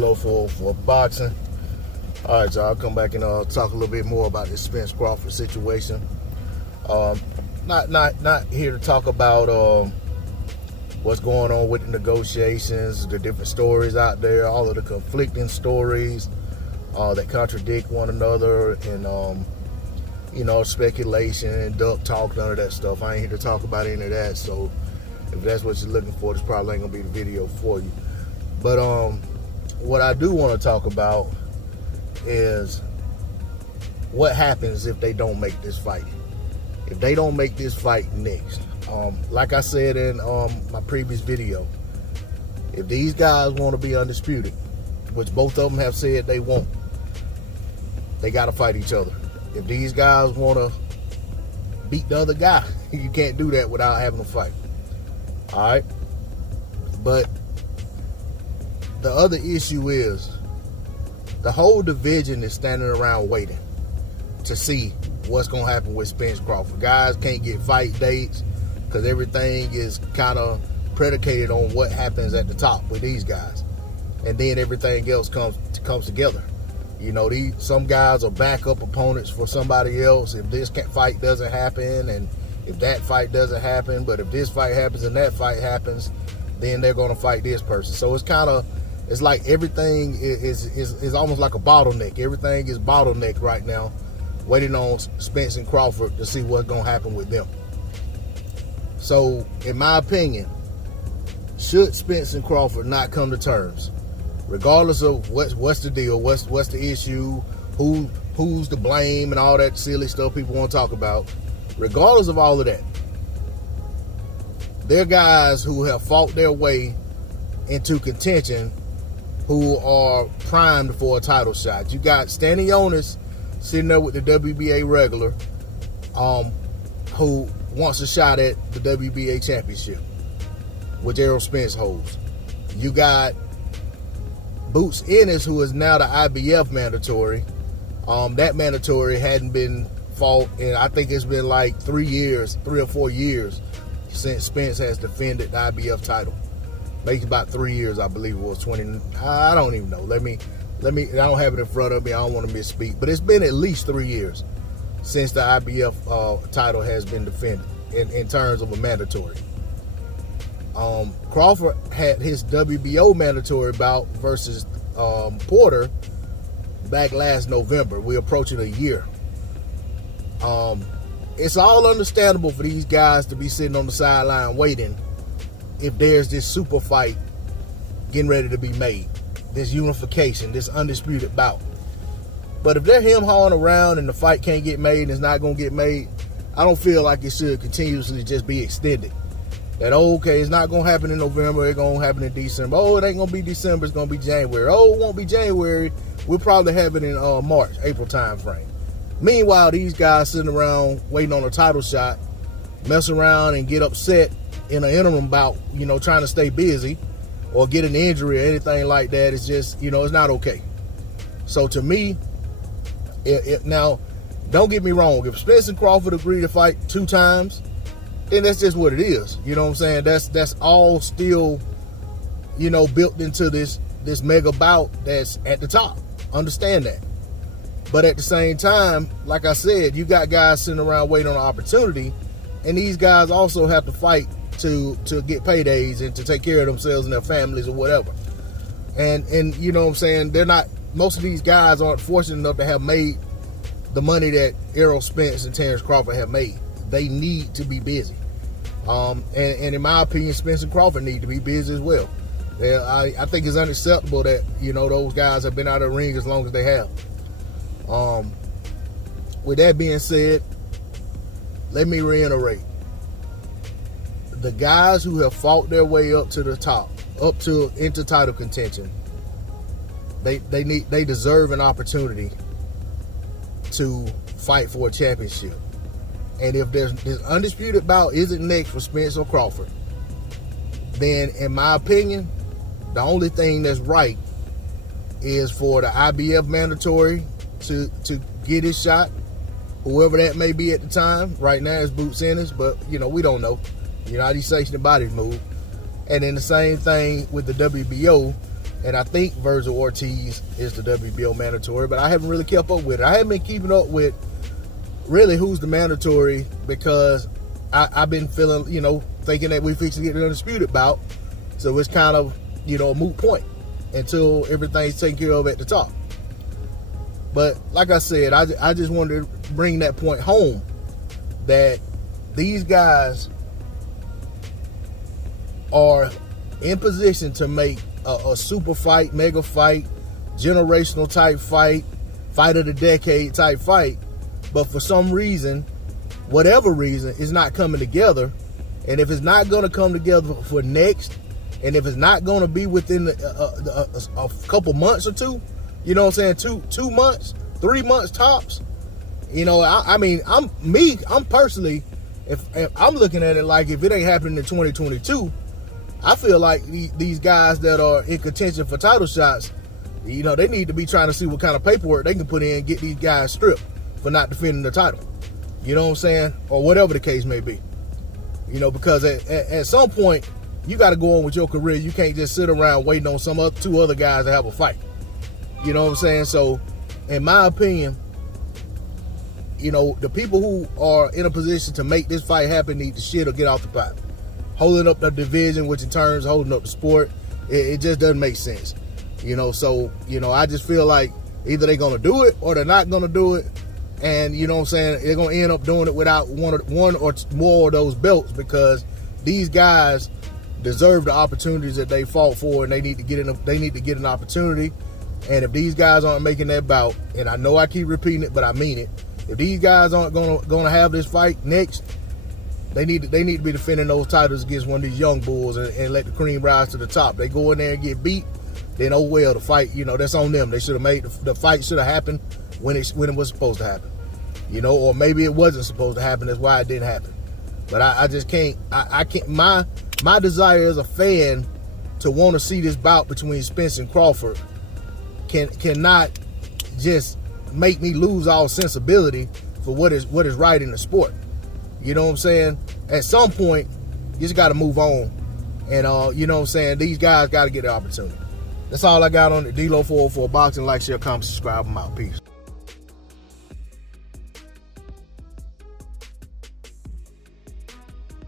kilo for boxing. All right, y'all, I'll come back and talk a little bit more about this Spence Crawford situation. Not here to talk about what's going on with the negotiations, the different stories out there, all of the conflicting stories that contradict one another, and speculation and duck talk, none of that stuff. I ain't here to talk about any of that. So if that's what you're looking for, this probably ain't gonna be the video for you. But what I do want to talk about is what happens if they don't make this fight. If they don't make this fight next, like I said in my previous video, if these guys want to be undisputed, which both of them have said they won't, they got to fight each other. If these guys want to beat the other guy, you can't do that without having a fight. All right? But the other issue is the whole division is standing around waiting to see what's going to happen with Spence Crawford. Guys can't get fight dates because everything is kind of predicated on what happens at the top with these guys. And then everything else comes together. You know, some guys are backup opponents for somebody else if this fight doesn't happen, and if that fight doesn't happen. But if this fight happens and that fight happens, then they're going to fight this person. So it's like everything is almost like a bottleneck. Everything is bottleneck right now, waiting on Spence and Crawford to see what's going to happen with them. So, in my opinion, should Spence and Crawford not come to terms, regardless of what's the deal, what's the issue, who's to blame, and all that silly stuff people want to talk about, regardless of all of that, they're guys who have fought their way into contention, who are primed for a title shot. You got Stanionis sitting there with the WBA regular, who wants a shot at the WBA championship, which Errol Spence holds. You got Boots Ennis, who is now the IBF mandatory. That mandatory hadn't been fought in, I think it's been like 3 or 4 years since Spence has defended the IBF title. Maybe about 3 years, I believe it was 20. I don't even know. Let me. I don't have it in front of me. I don't want to misspeak, but it's been at least 3 years since the IBF title has been defended in terms of a mandatory. Crawford had his WBO mandatory bout versus Porter back last November. We're approaching a year. It's all understandable for these guys to be sitting on the sideline waiting if there's this super fight getting ready to be made, this unification, this undisputed bout. But if they're him-hawing around and the fight can't get made and it's not going to get made, I don't feel like it should continuously just be extended. That, okay, it's not going to happen in November, it's going to happen in December. Oh, it ain't going to be December, it's going to be January. Oh, it won't be January, we'll probably have it in March, April time frame. Meanwhile, these guys sitting around waiting on a title shot, mess around and get upset in an interim bout, trying to stay busy or get an injury or anything like that. It's just, it's not okay. So to me, now, don't get me wrong. If Spence and Crawford agree to fight 2 times, then that's just what it is. You know what I'm saying? That's all still, built into this mega bout that's at the top. Understand that. But at the same time, like I said, you got guys sitting around waiting on an opportunity, and these guys also have to fight to get paydays and to take care of themselves and their families or whatever. And you know what I'm saying? Most of these guys aren't fortunate enough to have made the money that Errol Spence and Terence Crawford have made. They need to be busy. And in my opinion, Spence and Crawford need to be busy as well. I think it's unacceptable that, those guys have been out of the ring as long as they have. With that being said, let me reiterate. The guys who have fought their way up to the top, into title contention, they deserve an opportunity to fight for a championship. And if this undisputed bout isn't next for Spence or Crawford, then in my opinion, the only thing that's right is for the IBF mandatory to get his shot, whoever that may be at the time. Right now it's Boots Ennis, but we don't know. How these sanctioned bodies move. And then the same thing with the WBO And I think Virgil Ortiz is the WBO mandatory, but I haven't really kept up with it. I haven't been keeping up with really who's the mandatory because I've been feeling, thinking that we fix to get an undisputed bout. So it's kind of, a moot point until everything's taken care of at the top. But like I said, I just wanted to bring that point home that these guys are in position to make a super fight, mega fight, generational type fight, fight of the decade type fight. But for some reason, whatever reason, it's not coming together. And if it's not going to come together for next, and if it's not going to be within a couple months or two, you know what I'm saying, 2 months, 3 months tops, I'm personally, if I'm looking at it like if it ain't happening in 2022, I feel like these guys that are in contention for title shots, they need to be trying to see what kind of paperwork they can put in and get these guys stripped for not defending the title. You know what I'm saying? Or whatever the case may be. Because at some point, you got to go on with your career. You can't just sit around waiting on two other guys to have a fight. You know what I'm saying? So, in my opinion, the people who are in a position to make this fight happen need to shit or get off the pot. Holding up the division, which in turn is holding up the sport, it just doesn't make sense. So, I just feel like either they're going to do it or they're not going to do it. And, you know what I'm saying, they're going to end up doing it without one or more of those belts because these guys deserve the opportunities that they fought for, and they need to get an opportunity. And if these guys aren't making that bout, and I know I keep repeating it, but I mean it, if these guys aren't going to have this fight next, they need to be defending those titles against one of these young bulls and let the cream rise to the top. They go in there and get beat, then oh well, the fight, that's on them. They should have made the fight should have happened when it was supposed to happen, or maybe it wasn't supposed to happen. That's why it didn't happen. But I just can't. I can't. My desire as a fan to want to see this bout between Spence and Crawford cannot just make me lose all sensibility for what is right in the sport. You know what I'm saying? At some point, you just got to move on. And, you know what I'm saying? These guys got to get the opportunity. That's all I got on the D-Lo 404 Boxing. Like, share, comment, subscribe. I'm out. Peace.